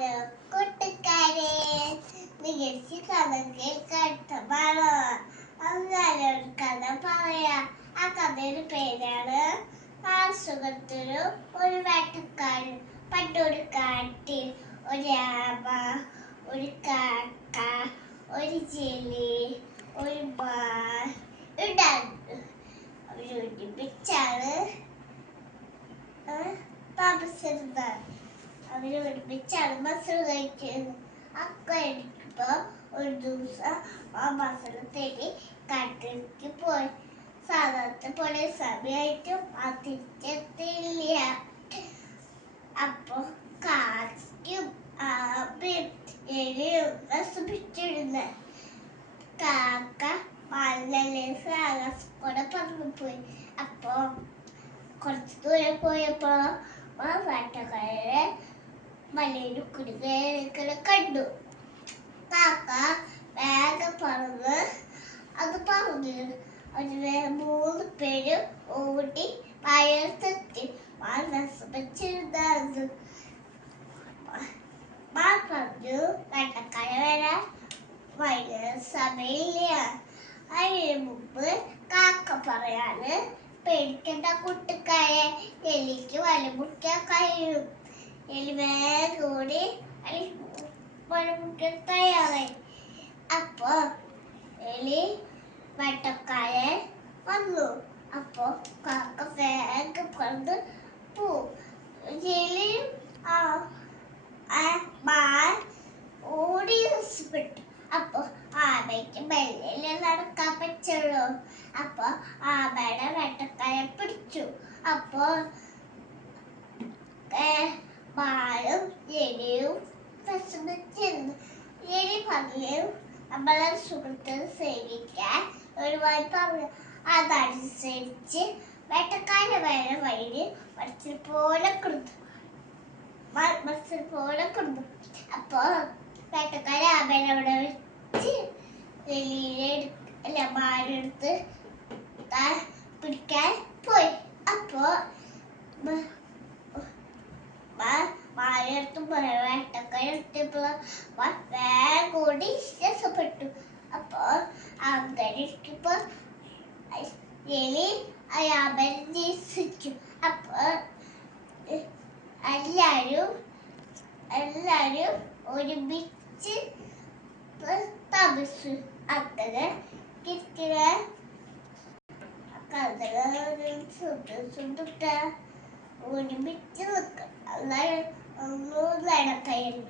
Hello കൂട്ടുകാരെ, മികച്ച കഥകൾ കേട്ടമാണോ? ഞാനൊരു കഥ പറയാം. ആ കഥയുടെ പേരാണ് സുഖത്തിനും ഒരു വേട്ടക്കാരൻ. പണ്ടൊരു കാട്ടിൽ ഒരു ആമ, ഒരു കാക്ക, ഒരു ചെലി, ഒരു മാൻ ഉണ്ടായിരുന്നു. അവരൊരുമിച്ചാണ് താമസിച്ചിരുന്നത്. അവരൊരുമിച്ചാണ് ഭക്ഷണം കഴിക്കുന്നത്. അക്കഴിക്കുമ്പോ ഒരു ദിവസം ആ ഭക്ഷണം തേടി കാട്ടിലേക്ക് പോയി. സാധാരണ പോലെ സമയമായിട്ടും ആ തിരിച്ചെത്തിയില്ല. അപ്പൊ കാറ്റും ആമയും എലിയും നശിപ്പിച്ചിരുന്ന കാക്ക മലയിലെ ആകാശത്തോടെ പറന്നുപോയി. അപ്പൊ കുറച്ച് ദൂരം പോയപ്പോ വേട്ടക്കാരെ മലയുടെ കുടുങ്ങ കണ്ടു. കാക്ക വേഗം പറന്ന് അത് പറഞ്ഞു. അതിലെ 3 പേര് ഓടി മഴത്തെത്തി നശിപ്പിച്ചിരുന്നു. പറഞ്ഞു വേട്ടക്കാരെ വരാൻ വൈകുന്നേര സമയമില്ല. അതിന് മുമ്പ് കാക്ക പറയാന് പേടിക്കേണ്ട കൂട്ടുകാരെ, എലിക്ക് വല മുറിക്കാൻ കഴിയും. എലി വേഗം ഓടി വല മുറിക്കാൻ തയ്യാറായി. അപ്പൊ എലി വേട്ടക്കാരൻ വന്നു. അപ്പൊ കാക്ക വേഗം പറന്ന് പോവും. എലിയും മാൻ ഓടി രക്ഷപ്പെട്ടു. അപ്പൊ ആമയ്ക്ക് മെല്ലെ നടക്കാൻ പറ്റുള്ളൂ. അപ്പൊ ആമയുടെ വേട്ടക്കാരെ പിടിച്ചു. അപ്പൊ മാനും എലിയും വിഷമിച്ചിരുന്നു. എലി പറഞ്ഞു നമ്മളെ സുഹൃത്തിനെ സേവിക്കാൻ ഒരുപാട് പറഞ്ഞു. അതനുസരിച്ച് വേട്ടക്കാരെ വേറെ വഴി മത്സ്യം പോലെ കൊടുത്തു. അപ്പൊ വേട്ടക്കാരെ ആമേനെ അവിടെ വെച്ച് മാനെടുത്ത് പിടിക്കാൻ പോയി. അപ്പൊ മാനെടുത്ത് വേട്ടക്കാരെടുത്തപ്പോ വേഗം ഓടി രക്ഷപ്പെട്ടു. അപ്പൊ അങ്ങനെ ഇരിക്കുമ്പോ എലി ആമേനെ നിരസിച്ചു. അപ്പൊ എല്ലാരും ഒരുമിച്ച് താമസിച്ചു. അങ്ങനെ ഒരുമിച്ച് നിൽക്കണം. അല്ലാതെ ഒന്നും നടക്കയില്ല.